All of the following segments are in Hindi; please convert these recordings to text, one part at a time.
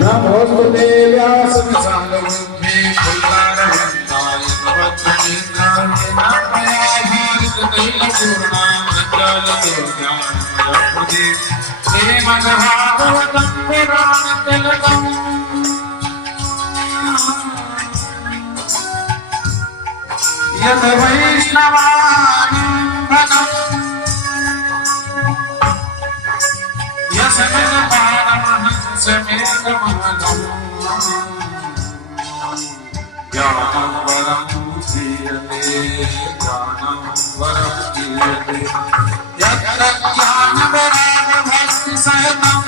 नमोस्तुते व्यासविशालबुद्धे फुल्लारवन्ताय भवद्वनिन्द्राय नामया भारततैलपूर्णां ज्ञानमयमुदे श्रीमद्भागवतं पुराणतिलकम् यद वैष्णवानन्दनं यस्मिन् पारमहंसमेकमहनं ज्ञानं वरं दीयते यत्र ज्ञानवैराग्यभक्तिसहितं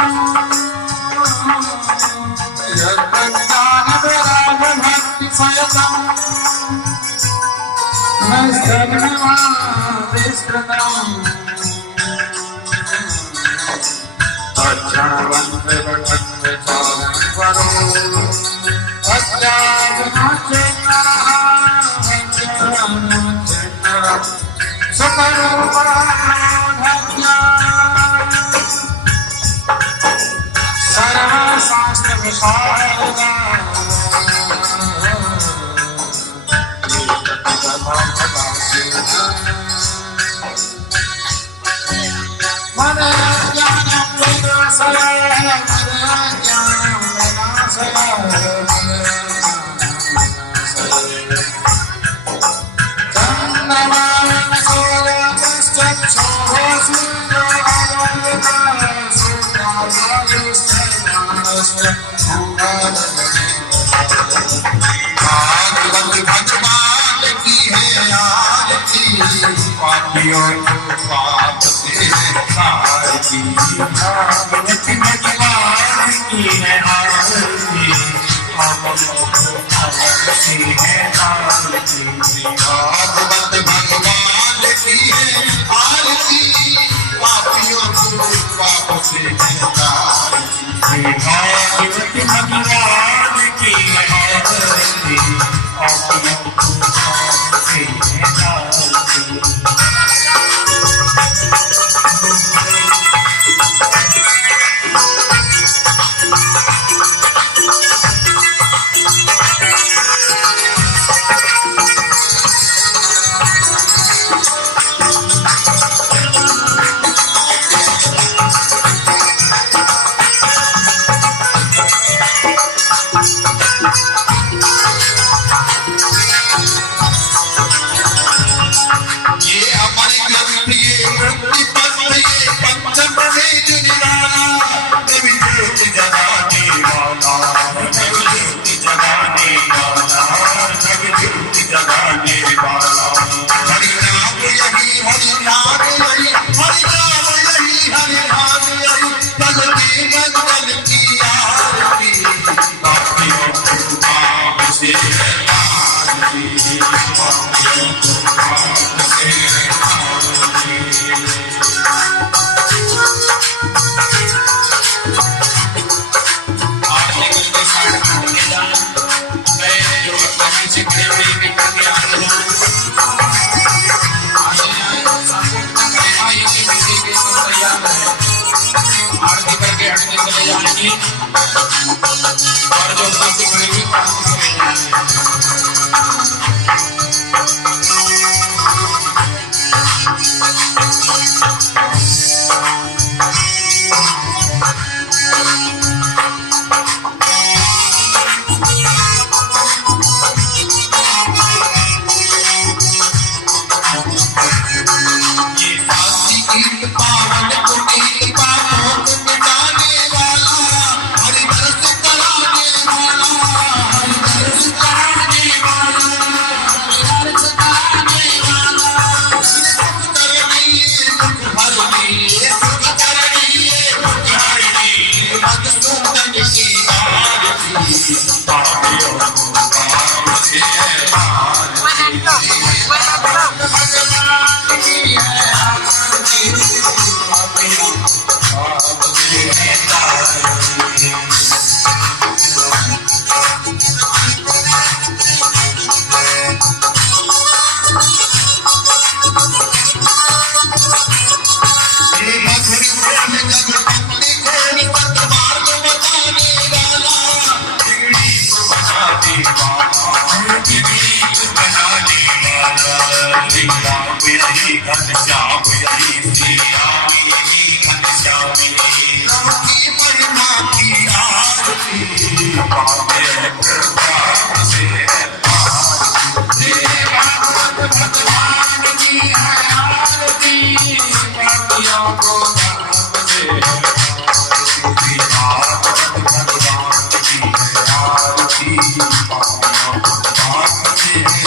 विस्तृतम् पापियों को पाप से तारती भगवती भगवान की है आरती पापियों को पाप से है तारती भगवत भगवान की है आरती पापियों को पाप से है तारती भगवती भगवान की है आरती पापियों को पाप से है तारती घनश्याम यही श्यामी घनश्यामी प्रभु की महिमा की आरती पावे कृपा से भागवत भगवान की है आरती पापियों को नाम से भागवत भगवान की है आरती पापियों को नाम से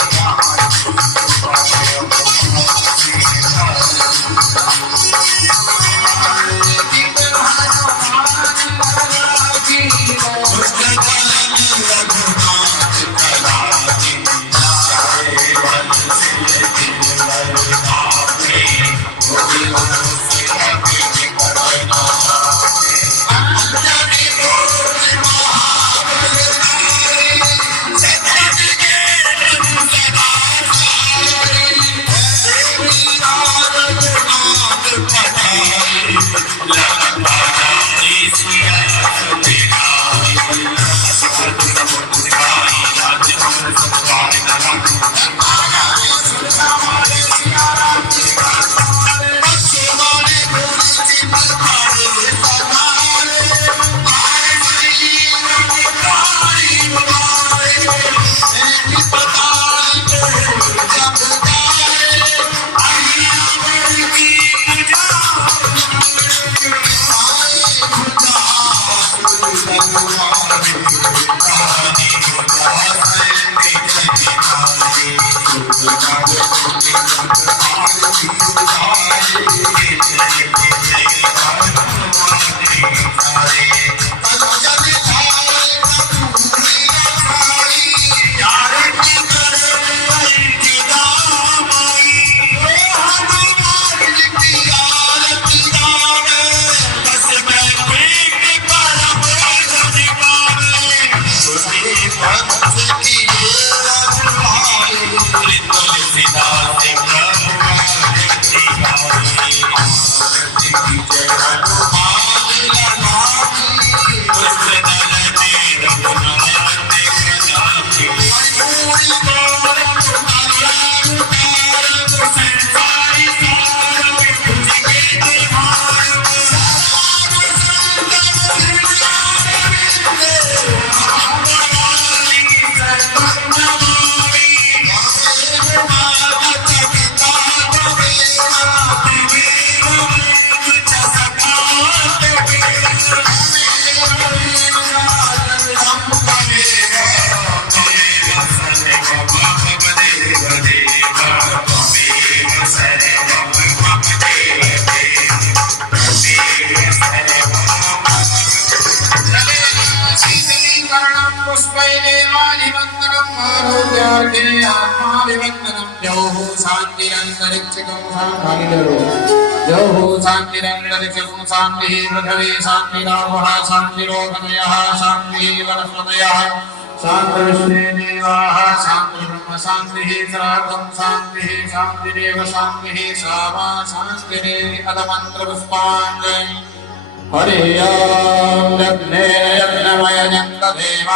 हरि ओम यज्ञे यज्ञमय जन्तदेवास्तानि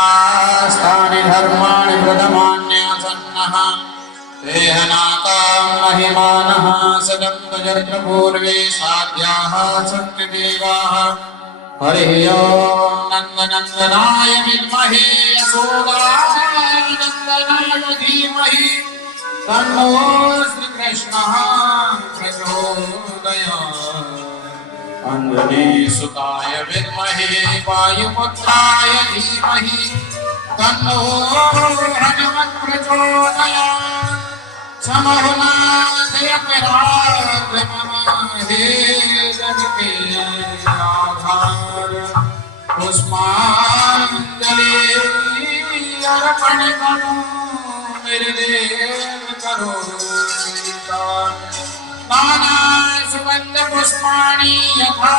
धर्माणि प्रथमान्यासन्नः तेहनातां महिमानः सदन्त यत्र पूर्वे साध्याः सन्ति देवाः हरि ओम नन्दनन्दनाय विद्महे यशोदाय नन्दनाय धीमहि तन्नो श्रीकृष्णः प्रचोदयात् अंजनीसुताय विद्महे वायुपुत्राय धीमहि तन्नो हनुमत् प्रचोदयात् समहुनाथय पराक्रमः हे जगते आधार पुष्पांजलि अर्पण करो मेरे देव करो स्वीकार नाना सुगंध पुष्पाणि यथा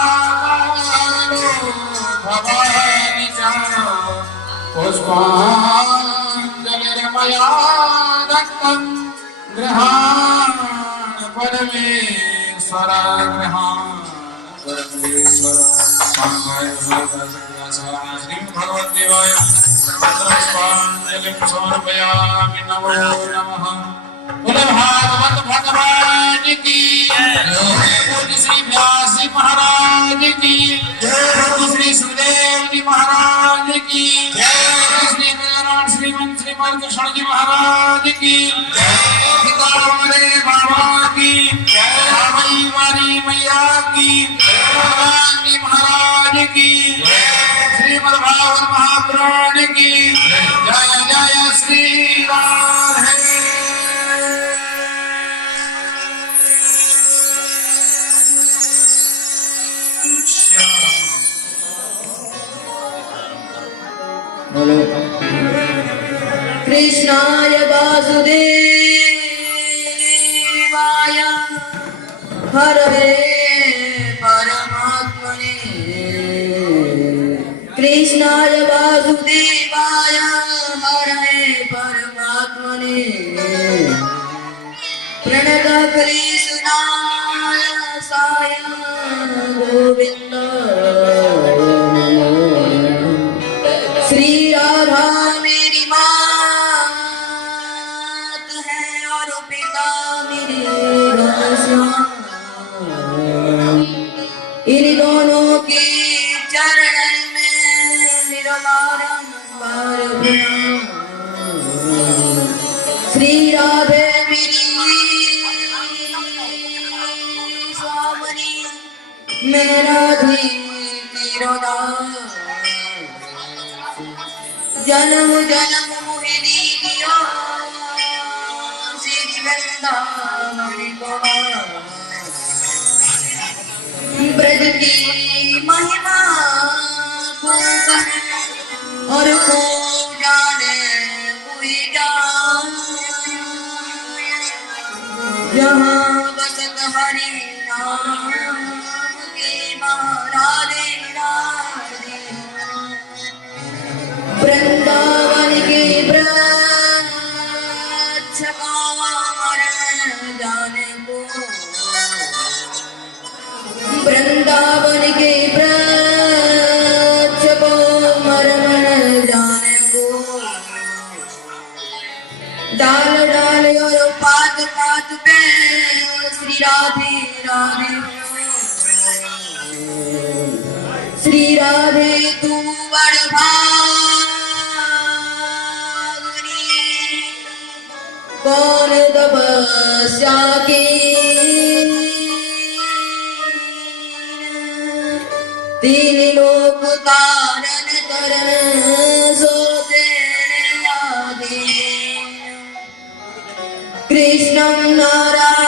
कालो भवानि च पुष्पाञ्जलिर्मया दत्तं गृहाण परमेश्वर गृहाण परमेश्वर श्री भगवद्देवाय पुष्पाञ्जलिं समर्पयामि नमो नमः बोले भागवत भगवान की बोले श्री व्यास जी महाराज की बोले श्री सुखदेव जी महाराज की श्री नारायण श्रीमंत श्रीमंत कृष्ण जी महाराज की सीतारामरे बाबा की रामई वाली मैया की भगवान जी महाराज की श्रीमद् भागवत महापुराण की जय जय श्री राधे। कृष्णाय वासुदेवाय हरये परमात्मने कृष्णाय वासुदेवाय हरये परमात्मने प्रणत कृष्णाय साय गोविंद श्री राधा मेरी मात है और पिता मेरे घनश्याम इन दोनों के चरण में मेरा बारंबार प्रणाम। श्री राधे मेरी स्वामनी मेरा धीरोदास जन्म जन्म मोहि दीजियो श्री वृंदावन कुमार ब्रज की महिमा को कहे और को जाने कोई जान जहाँ बसत हरि नाम की राधे राधे वृंदावन के ब्रज जाने को वृंदावन के ब्रज को मरमण जाने को डाल डाल और पात पात पे श्री राधे राधे श्री राधे तू बड़ भागनी कौन तपस्या की तीन लोक तारन तरन सोते कृष्णं नारायणं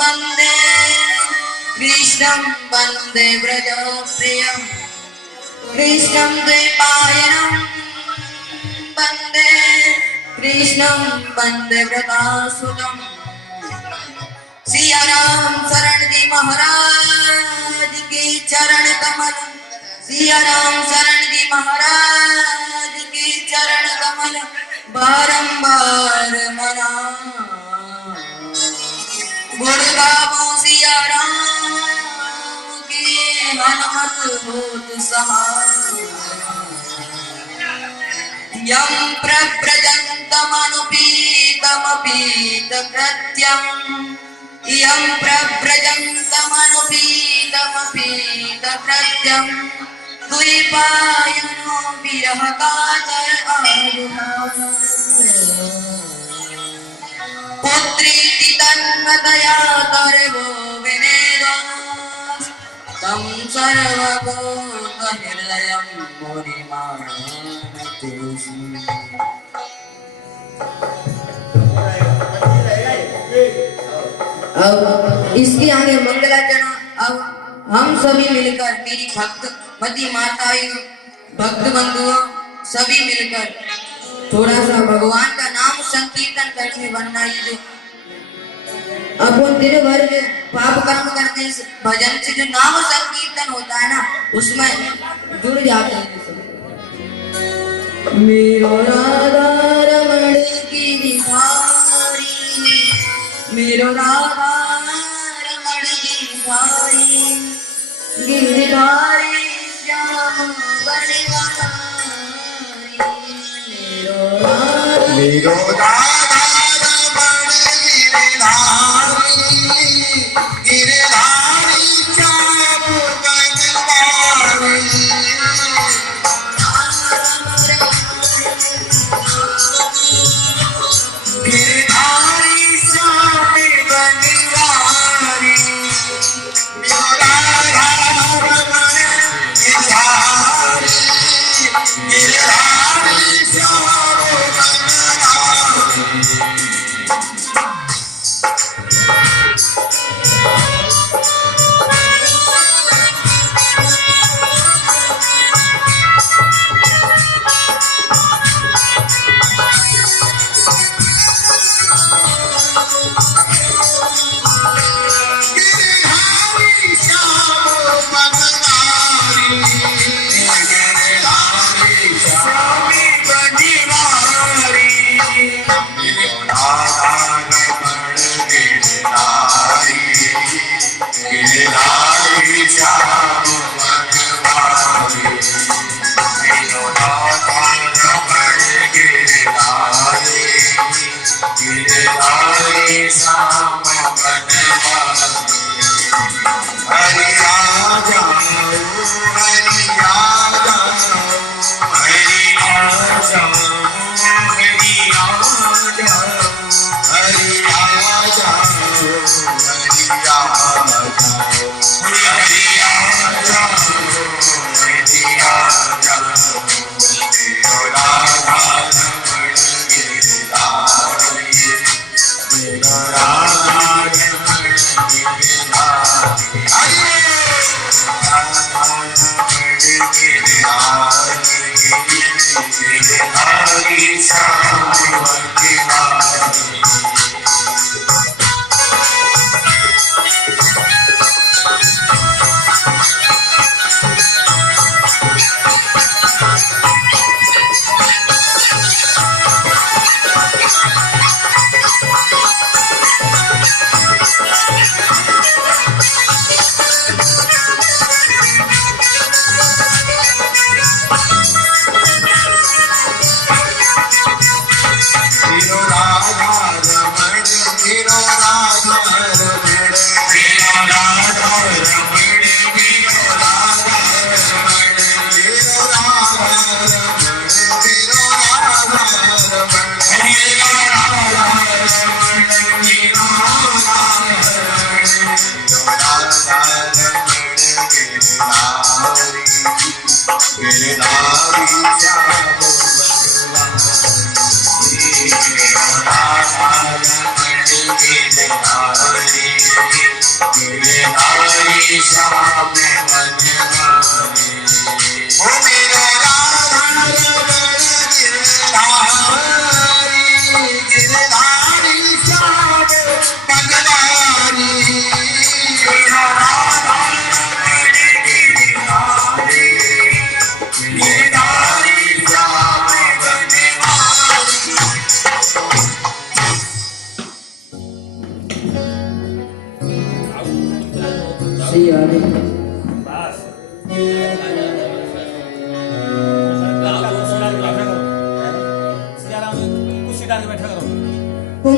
वन्दे कृष्णं वन्दे व्रजप्रियं कृष्णं द्वैपायनं वन्दे कृष्णं वन्दे व्रतासुतम् सिया राम शरण जी महाराज की चरण कमल सिया राम शरण जी महाराज की चरण कमल बारंबार मना गुण गावो सिया राम की हनुमत होत सहाय यं प्रव्रजन्तमनुपीतमपीत कृत्यं यं प्रव्रजन्तमनुपीतमपीत कृत्यं द्वैपायनो विरह कातर आयुः पुत्रीति तन्मतया कर्मो विनेदं तं सर्वभूतहृदयं मुनिमानतोऽस्मि। अब इसके आगे मंगलाचरण अब हम सभी मिलकर मेरी भक्त मती माताएं भक्त बंधुओं सभी मिलकर थोड़ा सा भगवान का नाम संकीर्तन करके बनना ही जो अपन दिन भर जो पाप कर्म करते हैं भजन से जो नाम संकीर्तन होता है ना उसमें जुड़ जाते हैं। मेरो राधा रमण की बिहारी मेरो राधा रमण की बिहारी गिरधारी श्याम बलिहारी मेरो राधा मेरो राधा रमण गिरधारी श्याम बनवारी गिरधारी श्याम बनवारी मेरो राधा रमण गिरधारी श्याम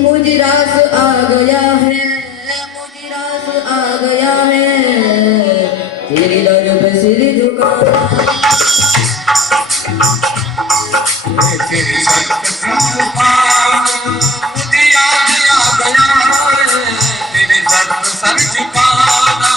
मुझे रास आ गया है, मुझे रास आ गया है, तेरी दर पे सिर झुका तेरी मुझे याद आ गया है, तेरे सर पे सर झुकाना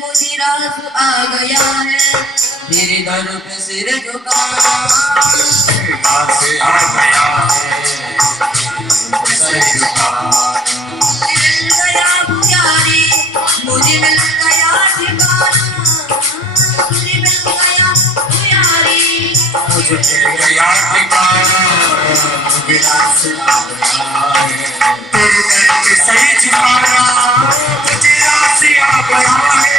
मुझे रास आ गया है, तेरे दर पे सिर झुकाना से आ गया है, सिर झुकाना मिल गया पुजारी, मुझे मिल गया ठिकाना, मुझे मिल गया पुजारी, मुझे मिल गया ठिकाना, बिना से आ गया है, तेरे दर पे सही झुकाना, मुझे रास आ गया है,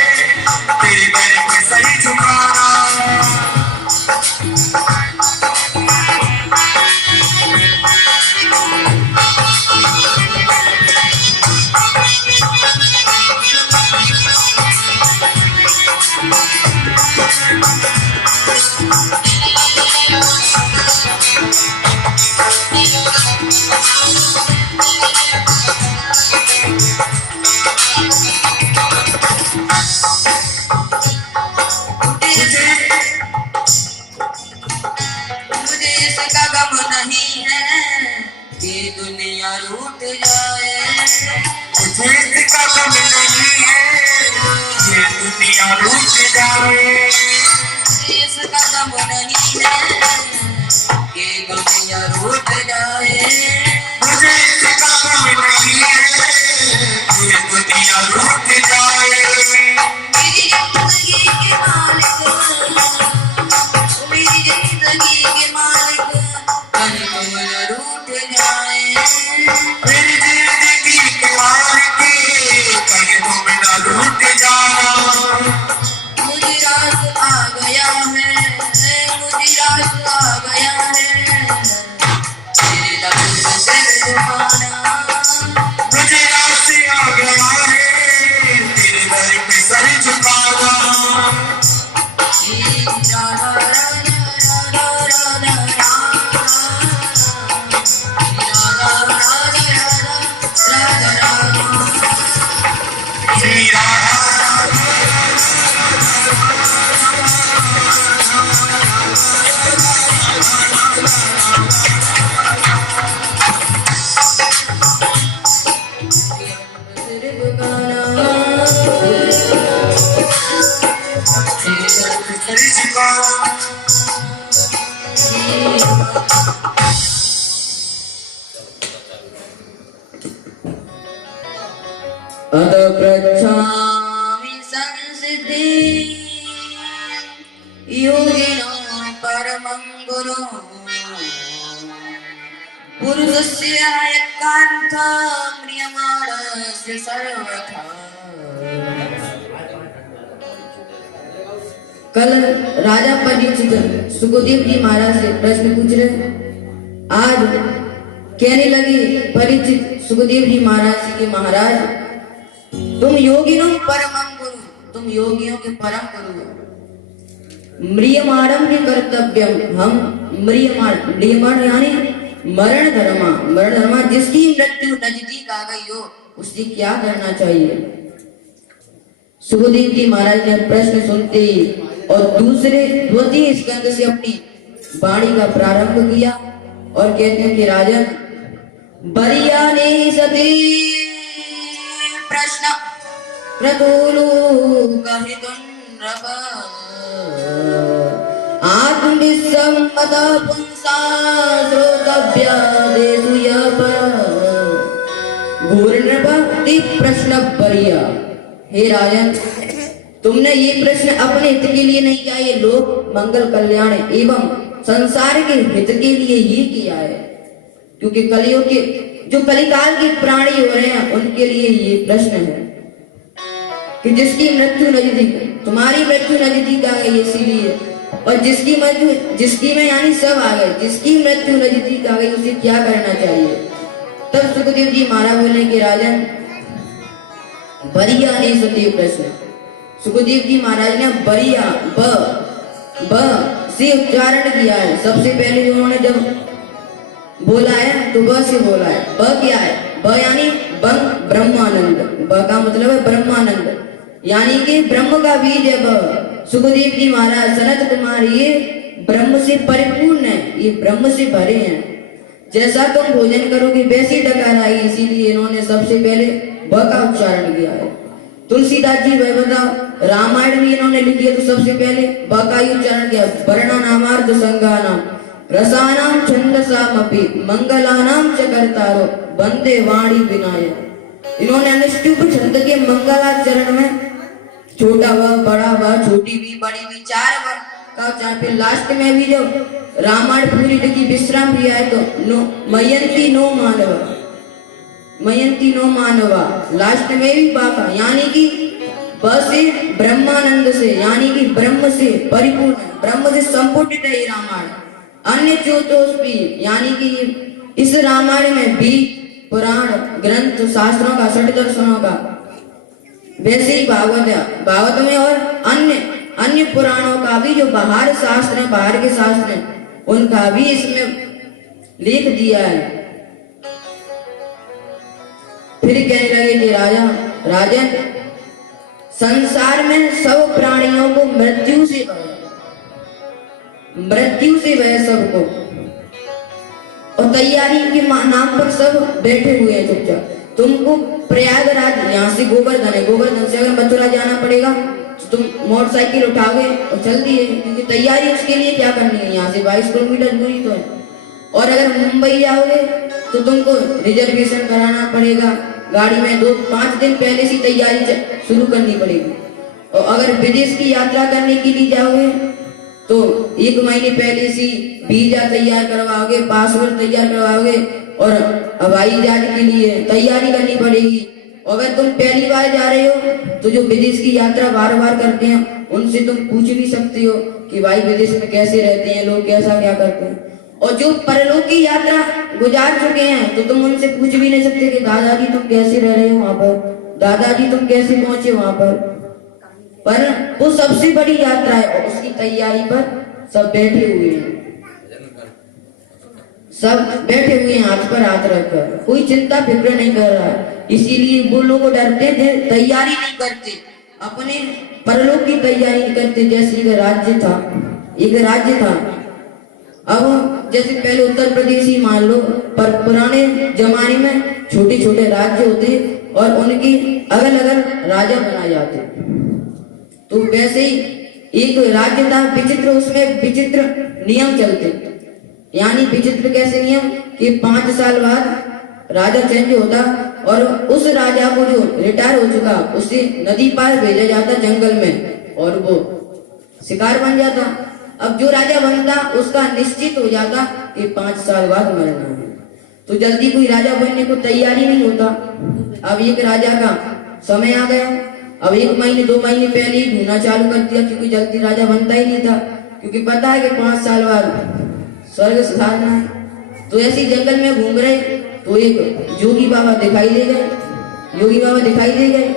तेरे दर पे सही झुकाना ये दुनिया रूठ जाए, मुझे इसका गम नहीं है, ये दुनिया रूठ जाए। इसका गम नहीं है, ये दुनिया रूठ जाए। मुझे इसका गम नहीं है, ये दुनिया रूठ जाए। मेरी जिंदगी के मालिक, मेरी जिंदगी के मालिक, कल तुम रूठ जाए। मेरी जिंदगी के मालिक, कहीं तुम न रूठ जाना। मुझे रात आ गया है, मुझे रात आ गया है, तेरे दर्द से जुबाना। मुझे रात आ गया है, तेरे दर पे सर झुकाना। अत प्रच्छामि संसिद्धि योगिनो परमं गुरु पुरुषस्य एकान्तं म्रियमाणस्य सर्वथा। कल राजा परीक्षित सुखदेव जी महाराज से प्रश्न पूछ रहे। आज कहने लगे परीक्षित सुखदेव जी महाराज जी के महाराज, तुम योगिनो परमं गुरु, तुम योगियों के परम गुरु हो। म्रियमाणम कर्तव्यम, हम म्रियमाण यानी मरण धर्मा, जिसकी मृत्यु नजदीक आ गई हो उससे क्या करना चाहिए। सुखदेव जी महाराज ने प्रश्न सुनते ही और द्वितीय स्कंद से अपनी वाणी का प्रारंभ किया और कहते हैं कि राजन, बरियाने सती प्रश्न क्रतुलु कहितुन्नव आत्मविसम्मत पुंसा श्रोतव्या देशु यप घोरनृपति प्रश्न बरिया। हे राजन, तुमने ये प्रश्न अपने हित के लिए नहीं किया, ये लोक मंगल कल्याण एवं संसार के हित के लिए ही किया है। क्योंकि कलियुग के जो कलिकाल के प्राणी हो रहे हैं उनके लिए ये प्रश्न है कि जिसकी मृत्यु नजदीक, तुम्हारी मृत्यु नजदीक आ गई इसीलिए, और जिसकी में यानी सब आ गए, जिसकी मृत्यु नजदीक आ गई उसे क्या करना चाहिए। तब सुखदेव जी महाराज बोले कि राजन, बरिया ने सती प्रश्न। सुखदेव जी महाराज ने बरिया ब से उच्चारण किया है। सबसे पहले जो उन्होंने जब बोला है तो ब से बोला है। ब क्या है? ब यानी ब्रह्मानंद। ब का मतलब है ब्रह्मानंद, यानी कि ब्रह्म का बीज है ब। सुखदेव जी महाराज, सनत कुमार, ये ब्रह्म से परिपूर्ण है, ये ब्रह्म से भरे हैं। जैसा तुम भोजन करोगे वैसी डकार आएगी, इसीलिए इन्होंने सबसे पहले ब का उच्चारण किया है। तुलसीदास जी वह बताओ, रामायण में इन्होंने लिखी है तो सबसे पहले ब का ही उच्चारण किया। वर्णनामार्थ संगानाम रसानाम छंदसामपि मंगलानाम च कर्तारो वंदे वाणी विनायक। इन्होंने अनुष्टुप छंद के मंगलाचरण में छोटा व बड़ा व छोटी भी बड़ी भी चार व का उच्चारण, फिर लास्ट में भी जो रामायण पूरी की विश्राम भी आए तो मयंती नो मानवा, लास्ट में भी बाका, यानी कि ब से ब्रह्मानंद से, यानी कि ब्रह्म से परिपूर्ण, ब्रह्म से संपुटित है ये रामायण। अन्य चौतोष भी, यानी कि इस रामायण में भी पुराण ग्रंथ शास्त्रों का, षट दर्शनों का, वैसे ही भागवत में और अन्य पुराणों का भी जो बाहर शास्त्र है, बाहर के शास्त्र हैं, उनका भी इसमें लिख दिया है। फिर कहने लगे कि राजन, संसार में सब प्राणियों को मृत्यु से भय सबको, और तैयारी के नाम पर सब बैठे हुए हैं चुपचाप। तुमको प्रयागराज यहाँ से गोवर्धन है, गोवर्धन से अगर मथुरा जाना पड़ेगा तो तुम मोटरसाइकिल उठाओगे और चल दिए, क्योंकि तैयारी उसके लिए क्या करनी है, यहाँ से 22 किलोमीटर दूरी तो है। और अगर मुंबई जाओगे तो तुमको रिजर्वेशन कराना पड़ेगा गाड़ी में, 2-5 दिन पहले से तैयारी शुरू करनी पड़ेगी। और अगर विदेश की यात्रा करने के लिए जाओगे तो 1 महीने पहले से वीजा तैयार करवाओगे, पासपोर्ट तैयार करवाओगे और हवाई जहाज के लिए तैयारी करनी पड़ेगी। अगर तुम पहली बार जा रहे हो तो जो विदेश की यात्रा बार बार करते हैं उनसे तुम पूछ भी सकते हो कि भाई विदेश में कैसे रहते हैं लोग, कैसा क्या करते हैं। और जो परलोक की यात्रा गुजार चुके हैं तो तुम उनसे पूछ भी नहीं सकते कि दादाजी तुम कैसे रह रहे हो वहां पर, दादाजी तुम कैसे पहुंचे वहां पर वो सबसे बड़ी यात्रा है और उसकी तैयारी पर सब बैठे हुए हैं, सब बैठे हुए हैं हाथ पर हाथ रखकर, कोई चिंता फिक्र नहीं कर रहा है। इसीलिए वो लोग डरते थे, तैयारी नहीं करते, अपने परलोक की तैयारी नहीं करते। जैसे एक राज्य था। अब जैसे पहले उत्तर प्रदेश ही मान लो, पर पुराने जमाने में छोटे छोटे राज्य होते और उनके अलग अलग राजा बनाए जाते। तो वैसे ही एक राज्य था विचित्र, उसमें विचित्र नियम चलते। यानी विचित्र कैसे नियम कि 5 साल बाद राजा चेंज होता और उस राजा को जो रिटायर हो चुका उसे नदी पार भेजा जाता जंगल में और वो शिकार बन जाता। अब जो राजा बनता उसका निश्चित हो जाता कि 5 साल बाद मरना है, तो जल्दी कोई राजा बनने को तैयारी नहीं होता। अब एक राजा का समय आ गया, अब 1 महीने 2 महीने पहले ही ढूंढना चालू कर दिया, क्योंकि जल्दी राजा बनता ही नहीं था, क्योंकि पता है कि 5 साल बाद स्वर्ग सिधारना है। तो ऐसे जंगल में घूम रहे तो एक योगी बाबा दिखाई दे गए,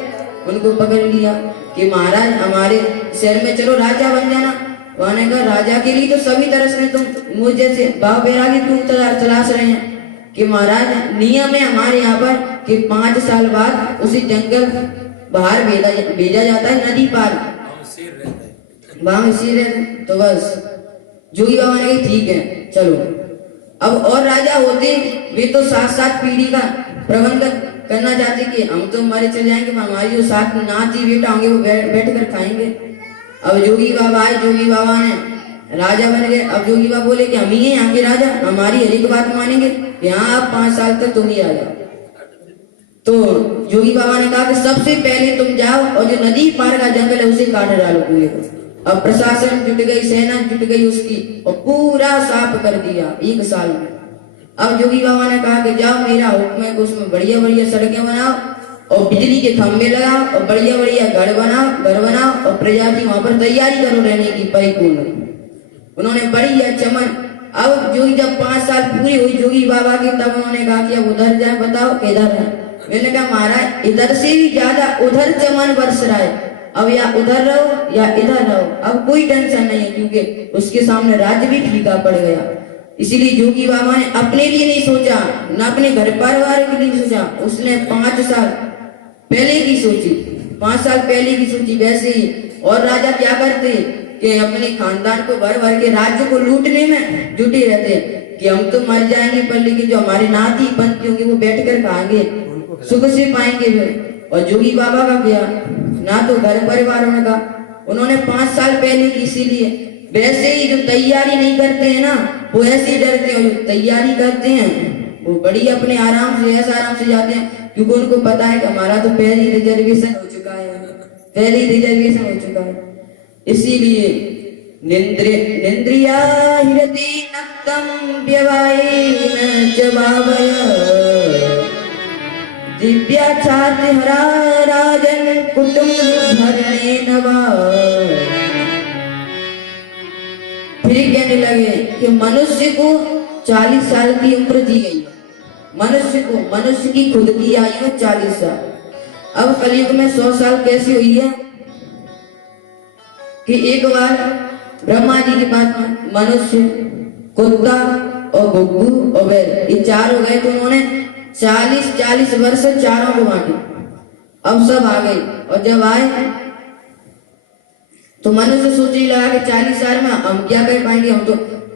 उनको पकड़ लिया कि महाराज हमारे शहर में चलो राजा बन जाना। उन्होंने कहा राजा के लिए तो सभी तरह से तुम मुझ जैसे भाव बैरागी क्यों तलाश रहे हैं कि महाराज नियम है हमारे यहाँ पर कि 5 साल बाद उसी जंगल बाहर भेजा जाता है नदी पार, वहां सिर रहते। तो बस जोगी बाबा ने कहा ठीक है चलो। अब और राजा होते वे तो 7-7 पीढ़ी का प्रबंध करना चाहते कि हम तो हमारे चले जाएंगे, हमारी जो 7 नाती बेटा होंगे वो बैठ कर खाएंगे। अब जोगी बाबा आए, जोगी बाबा ने राजा बन गए। अब जोगी बाबा बोले कि हम ही हैं यहाँ के राजा, हमारी हर एक बात मानेंगे, यहाँ आप 5 साल तक तुम ही राजा। तो जोगी बाबा ने कहा कि सबसे पहले तुम जाओ और जो नदी पार का जंगल है उसे काट डालो पूरे को। अब प्रशासन जुट गई, सेना जुट गई उसकी और पूरा साफ कर दिया 1 साल में। अब जोगी बाबा ने कहा कि जाओ मेरा हुक्म है कि उसमें बढ़िया बढ़िया सड़कें बनाओ और बिजली के खंभे लगाओ और बढ़िया बढ़िया घर बनाओ और प्रजाति वहां पर तैयारी करो रहने की परिपूर्ण। उन्होंने बढ़िया चमन। अब जोगी जब 5 साल पूरी हुई जोगी बाबा की, तब उन्होंने कहा कि अब उधर जाए, बताओ किधर है। मैंने कहा महाराज इधर से भी ज्यादा उधर चमन बरस रहा है, अब या उधर रहो या इधर रहो, अब कोई टेंशन नहीं है, क्योंकि उसके सामने राज्य भी फीका पड़ गया। इसीलिए जोगी बाबा ने अपने लिए नहीं सोचा, न अपने घर परिवार के लिए सोचा, उसने 5 साल पहले की सोची, 5 साल पहले की सोची। वैसे ही और राजा क्या करते कि अपने खानदान को भर भर के राज्य को लूटने में जुटे रहते कि हम तो मर जाएंगे पर लेकिन जो हमारे नाती पंथी होंगे वो बैठ कर खाएंगे, सुख से पाएंगे फिर। और जोगी बाबा का क्या ना तो घर परिवार उनका, उन्होंने 5 साल पहले की। इसीलिए वैसे ही जो तैयारी नहीं करते हैं ना वो ऐसे ही डरते हैं, जो तैयारी करते हैं वो बड़ी अपने आराम से ऐसा आराम से जाते हैं, क्योंकि उनको पता है कि हमारा तो पहले रिजर्वेशन हो चुका है, इसीलिए निंद्रिया हिरति नक्तम व्यवायेन जवावय दिव्या छात्र हरा राजन कुटुंब भरणे नवा। फिर कहने लगे कि मनुष्य को 40 साल की उम्र दी गई है, मनुष्य की खुद की आयु 40 साल। अब कलयुग में 100 साल कैसे हुई है कि एक बार ब्रह्मा जी के पास मनुष्य, कुत्ता और गुग्गू और बैल ये 4 हो गए, तो उन्होंने 40 वर्ष चारों को बांटे। अब सब आ गए और जब आए तो मनुष्य सोचने लगा कि 40 साल में हम क्या कर पाएंगे, हम तो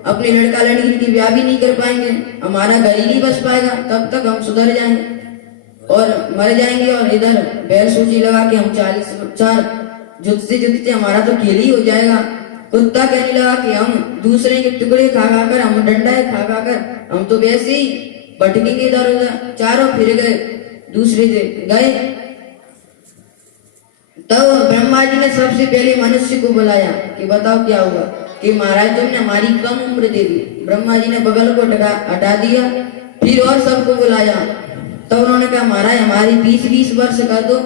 अपने लड़का लड़की की ब्याह भी नहीं कर पाएंगे, हमारा घर ही नहीं बस पाएगा, तब तक हम सुधर जाएंगे और मर जाएंगे। और इधर बैल सूची लगा के हम 40 जुटते जुटते हमारा तो खेल ही हो जाएगा। कुत्ता कहने लगा कि हम दूसरे के टुकड़े खा खा कर, हम डंडा खा खा कर, हम तो वैसे ही भटकेंगे इधर उधर। चारों फिर गए, दूसरे से गए। तब ब्रह्मा जी ने सबसे पहले मनुष्य को बुलाया कि बताओ क्या हुआ, कि महाराज तुमने हमारी कम उम्र दे दी। ब्रह्मा जी ने बगल को हटा दिया, फिर और सबको बुलाया। तब उन्होंने कहा महाराज हमारी 20-20 वर्ष कर दो।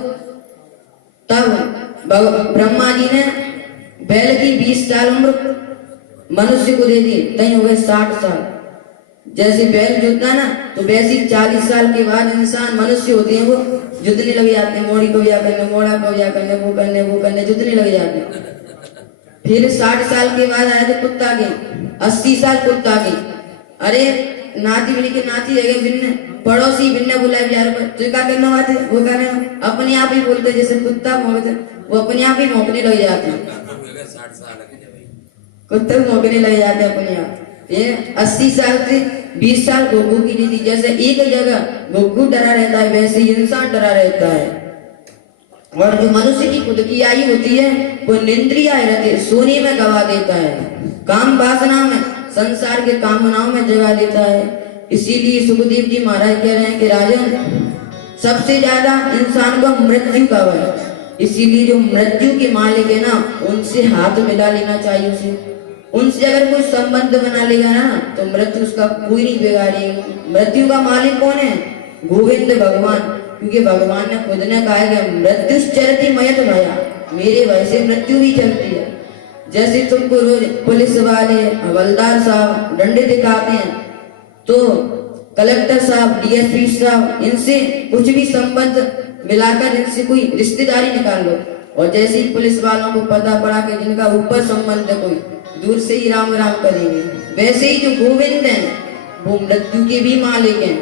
तब ब्रह्मा जी ने बैल की 20 साल उम्र मनुष्य को दे दी, तय हो गए 60 साल। जैसे बैल जुटता है ना, तो वैसे 40 साल के बाद इंसान मनुष्य होते हैं, वो जुटने लग जाते हैं, मोड़ी को ब्याह करने, मोड़ा को ब्याह करने, वो करने जुटने लग जाते हैं। फिर 60 साल के बाद आए थे कुत्ता के, 80 साल कुत्ता के। अरे नाती बनी के नाती जगह बिन्ने पड़ोसी बिन्ने बुलाए यार तो क्या करना बात है, वो कहने अपने आप ही बोलते, जैसे कुत्ता भौंकते वो अपने आप ही भौंकने लग जाते हैं, कुत्ते भौंकने लग जाते हैं अपने आप। ये 80 साल से 20 साल घुग्गू की नीति, जैसे एक जगह घुग्गू डरा रहता है वैसे इंसान डरा रहता है। और जो मनुष्य की खुद की आयु होती है वो निंद्रियाएं रहते सोने में गवा देता है, काम वासना में, संसार के कामनाओं में जगा देता है। इसीलिए सुखदेव जी महाराज कह रहे हैं कि राजन सबसे ज्यादा इंसान को मृत्यु का भय, इसीलिए जो मृत्यु के मालिक है ना उनसे हाथ मिला लेना चाहिए। उनसे अगर कोई संबंध बना लेगा ना तो मृत्यु उसका कोई नहीं बिगाड़ेगा। मृत्यु का मालिक कौन है? गोविंद भगवान, क्योंकि भगवान ने खुद ने कहा है मृत्यु चरती मयत भया, मेरे भय से मृत्यु भी चलती है। जैसे तुमको रोज पुलिस वाले हवलदार साहब डंडे दिखाते हैं, तो कलेक्टर साहब, डीएसपी साहब, इनसे कुछ भी संबंध मिलाकर इनसे कोई रिश्तेदारी निकाल लो, और जैसे ही पुलिस वालों को पता पड़ा कि जिनका ऊपर संबंध है कोई, दूर से ही राम राम करेंगे। वैसे ही जो गोविंद हैं वो मृत्यु के भी मालिक हैं,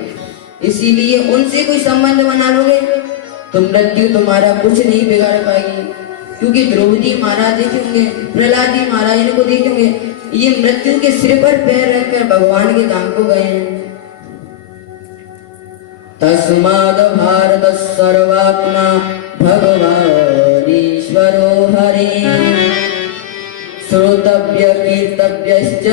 इसीलिए उनसे कोई संबंध बना लोगे तो मृत्यु तुम्हारा कुछ नहीं बिगाड़ पाएगी। क्योंकि द्रौपदी महाराज देखे होंगे, प्रहलाद जी महाराज इनको देखे होंगे, ये मृत्यु के सिर पर पैर रखकर भगवान के धाम को गए हैं। तस्माद् भारत सर्वात्मा भगवान ईश्वरो हरे श्रोतव्य कीर्तव्यश्च